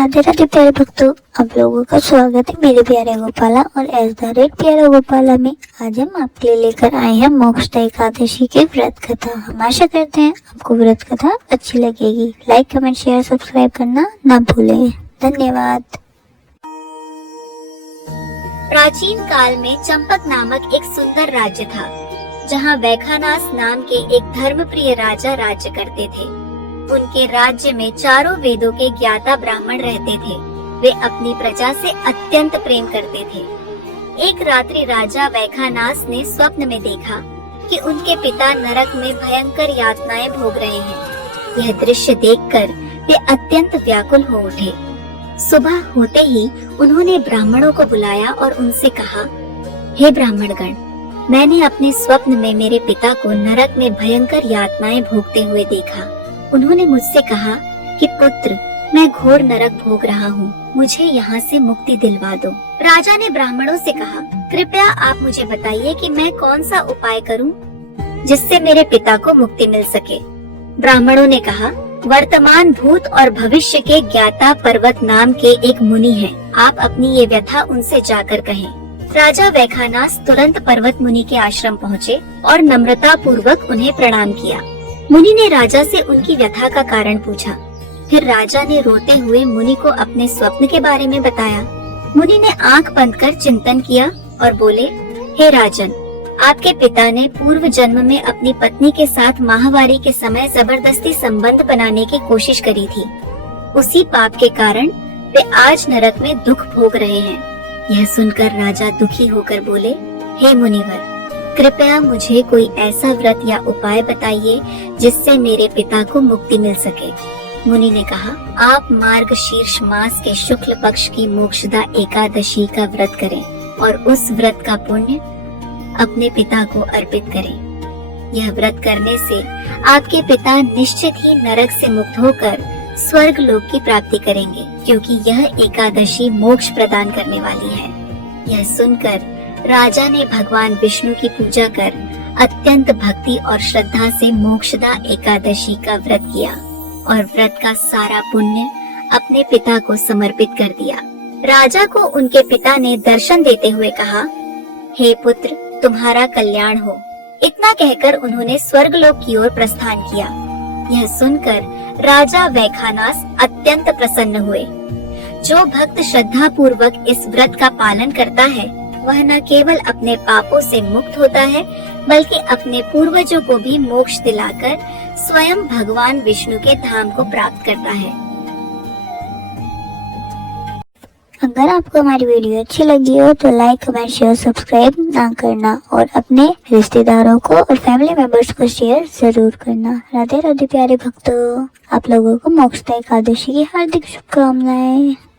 राधे राधे प्यारे भक्तों, आप लोगों का स्वागत है मेरे प्यारे गोपाला और एस द रेड प्यारे गोपाला में। आज हम आपके लिए लेकर आए हैं मोक्षदा एकादशी की व्रत कथा। हम आशा करते हैं आपको व्रत कथा अच्छी लगेगी। लाइक कमेंट शेयर सब्सक्राइब करना ना भूलें। धन्यवाद। प्राचीन काल में चंपक नामक एक सुंदर राज्य था, जहाँ वैखानास नाम के एक धर्मप्रिय राजा राज्य करते थे। उनके राज्य में चारों वेदों के ज्ञाता ब्राह्मण रहते थे। वे अपनी प्रजा से अत्यंत प्रेम करते थे। एक रात्रि राजा वैखानास ने स्वप्न में देखा कि उनके पिता नरक में भयंकर यातनाएं भोग रहे हैं। यह दृश्य देखकर वे अत्यंत व्याकुल हो उठे। सुबह होते ही उन्होंने ब्राह्मणों को बुलाया और उनसे कहा, हे ब्राह्मणगण, मैंने अपने स्वप्न में मेरे पिता को नरक में भयंकर यातनाएं भोगते हुए देखा। उन्होंने मुझसे कहा कि पुत्र, मैं घोर नरक भोग रहा हूँ, मुझे यहाँ से मुक्ति दिलवा दो। राजा ने ब्राह्मणों से कहा, कृपया आप मुझे बताइए कि मैं कौन सा उपाय करूँ जिससे मेरे पिता को मुक्ति मिल सके। ब्राह्मणों ने कहा, वर्तमान भूत और भविष्य के ज्ञाता पर्वत नाम के एक मुनि हैं। आप अपनी ये व्यथा उनसे जाकर कहें। राजा वैखानास तुरंत पर्वत मुनि के आश्रम पहुँचे और नम्रता पूर्वक उन्हें प्रणाम किया। मुनि ने राजा से उनकी व्यथा का कारण पूछा। फिर राजा ने रोते हुए मुनि को अपने स्वप्न के बारे में बताया। मुनि ने आंख बंद कर चिंतन किया और बोले, हे राजन, आपके पिता ने पूर्व जन्म में अपनी पत्नी के साथ माहवारी के समय जबरदस्ती संबंध बनाने की कोशिश करी थी। उसी पाप के कारण वे आज नरक में दुख भोग रहे हैं। यह सुनकर राजा दुखी होकर बोले, हे मुनिवर, कृपया मुझे कोई ऐसा व्रत या उपाय बताइए जिससे मेरे पिता को मुक्ति मिल सके। मुनि ने कहा, आप मार्गशीर्ष मास के शुक्ल पक्ष की मोक्षदा एकादशी का व्रत करें और उस व्रत का पुण्य अपने पिता को अर्पित करें। यह व्रत करने से आपके पिता निश्चित ही नरक से मुक्त होकर स्वर्ग लोक की प्राप्ति करेंगे, क्योंकि यह एकादशी मोक्ष प्रदान करने वाली है। यह सुनकर राजा ने भगवान विष्णु की पूजा कर अत्यंत भक्ति और श्रद्धा से मोक्षदा एकादशी का व्रत किया और व्रत का सारा पुण्य अपने पिता को समर्पित कर दिया। राजा को उनके पिता ने दर्शन देते हुए कहा, हे पुत्र, तुम्हारा कल्याण हो। इतना कहकर उन्होंने स्वर्गलोक की ओर प्रस्थान किया। यह सुनकर राजा वैखानास अत्यंत प्रसन्न हुए। जो भक्त श्रद्धा पूर्वक इस व्रत का पालन करता है, वह न केवल अपने पापों से मुक्त होता है, बल्कि अपने पूर्वजों को भी मोक्ष दिलाकर स्वयं भगवान विष्णु के धाम को प्राप्त करता है। अगर आपको हमारी वीडियो अच्छी लगी हो तो लाइक कमेंट शेयर सब्सक्राइब ना करना और अपने रिश्तेदारों को और फैमिली मेंबर्स को शेयर जरूर करना। राधे राधे प्यारे भक्तों, आप लोगों को मोक्षदा एकादशी की हार्दिक शुभकामनाएं।